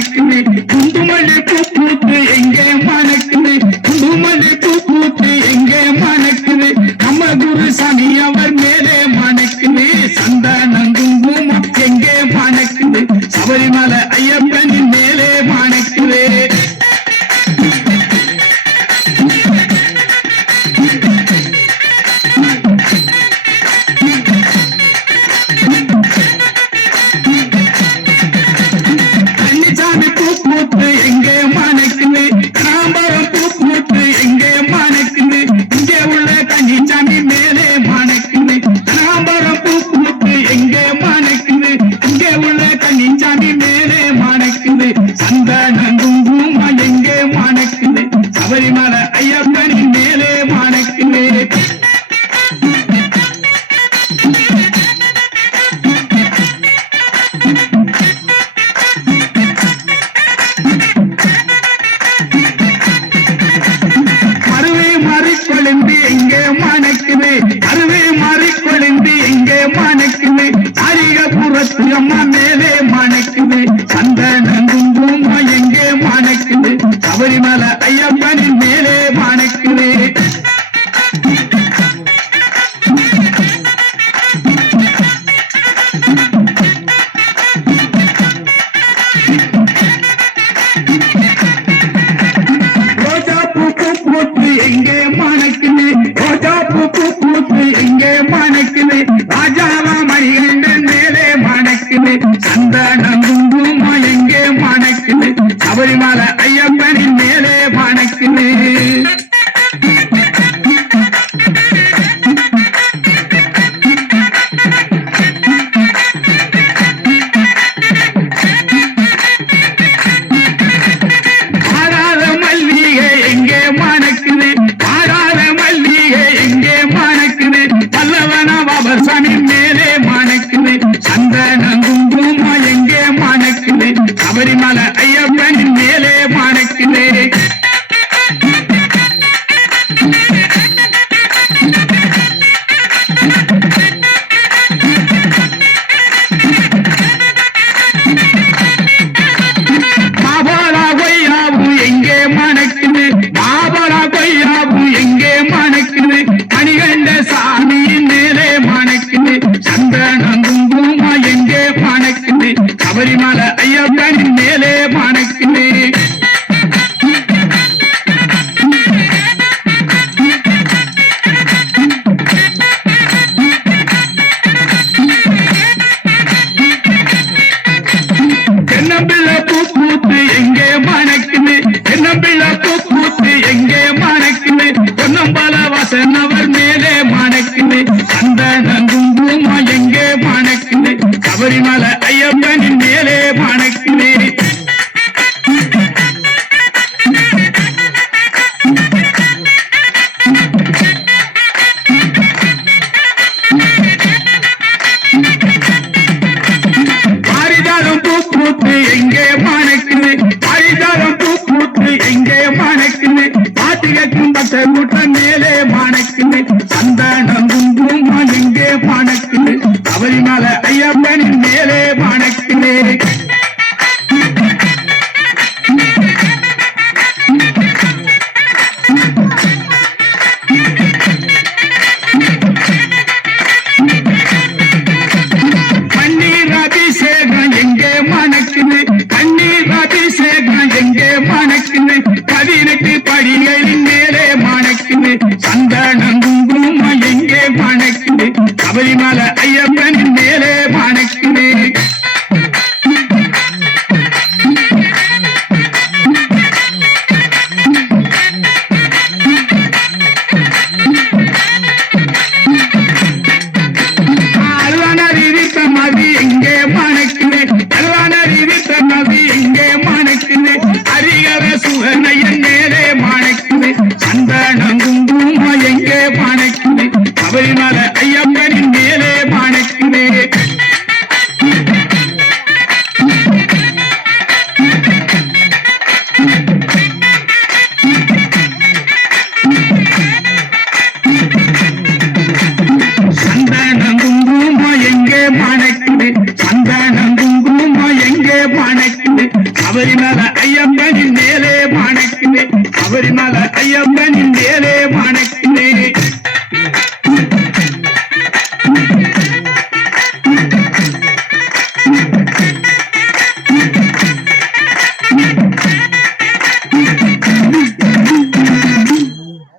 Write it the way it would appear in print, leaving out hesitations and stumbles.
மணக்குது குண்டுமல்லி பூ பூத்து எங்கே மணக்குது குண்டுமல்லி பூ பூத்து எங்கே மணக்குது நம்ம குருசாமி அவர் மேலே மணக்குது சந்தனம் குங்குமம் எங்கே மணக்குது சபரிமலை ஐயப்பனின் மேலே மணக்குது எங்கே மணக்குது காம்பரம் பூ பூத்து எங்கே மணக்குது இங்கே உள்ள கன்னிச்சாமி மேலே மணக்குது காம்பரம் பூ பூத்து எங்கே மணக்குது இங்கே உள்ள கன்னிச்சாமி மேலே மணக்குது சந்தனம் குங்குமம் எங்கே மணக்குது சபரிமலை ஐயப்பனின் மேலே மணக்குது எங்கே மணக்குது அருவே மாறிக்கொழுந்து எங்கே மணக்குது அரிகபுரத்து அம்மா மேலே மணக்குது சந்தனம் குங்குமம் எங்கே மணக்குது சபரிமலை ஐயப்பனின் மேலே மணக்குது எங்கே மணக்குது ரோஜா பூ பூத்து எங்கே மணக்குது ராஜாவா மணிகண்டன் மேலே மணக்குது சந்தனம் குங்குமம் எங்கே மணக்குது சபரிமலை ஐயப்பனின் மேலே மணக்குது சாமி மேலே மணக்குது சந்தனம் குங்குமம் எங்கே மணக்குது சபரிமலை ஐயப்பனின் மேலே மணக்குது பாபாரா கொய்யாவு எங்கே மணக்குது பாபாரா கொய்யாவு எங்கே மணக்குது மணிகண்ட சாமி மேலே மணக்குது சந்தனம் குங்குமம் எங்கே மணக்குது சபரிமலை ஐயப்பனின் மேலே மணக்குது தென்னம்பிள்ளை பூ பூத்து எங்கே மணக்குது தென்னம்பிள்ளை பூ பூத்து எங்கே மணக்குது பொன்னம்பல வாசனவர் மேலே மணக்குது சந்தனம் குங்குமம் எங்கே மணக்குது சபரிமலை ஐயப்பனின் மேலே மணக்குது பாரிஜாதம் பூ பூத்து எங்கே மணக்குது பாரிஜாதம் பூ பூத்து எங்கே மணக்குது பாட்டு கேட்கும் பக்த கூட்டம் மேலே மணக்குது சந்தனம் குங்குமம் எங்கே மணக்குது சபரிமலை ஐயப்பனின் மேலே மணக்குது பன்னீர் அபிஷேகம் எங்கே மணக்குது பன்னீர் அபிஷேகம் எங்கே மணக்குது 18 படிகளின் மேலே மணக்குது சந்தனம் குங்குமம் எங்கே மணக்குது சபரிமலை ஐயப்பனின் மேலே மணக்குது எங்கே மணக்குது எங்கே மணக்குது அரிகர சுகனையன் மேலே மணக்குது சந்தனம் குங்குமம் எங்கே மணக்குது சபரிமலை ஐயப்பனின் மேலே சபரிமலை ஐயப்பனின் மேலே மணக்குது, சபரிமலை ஐயப்பனின் மேலே மணக்குது.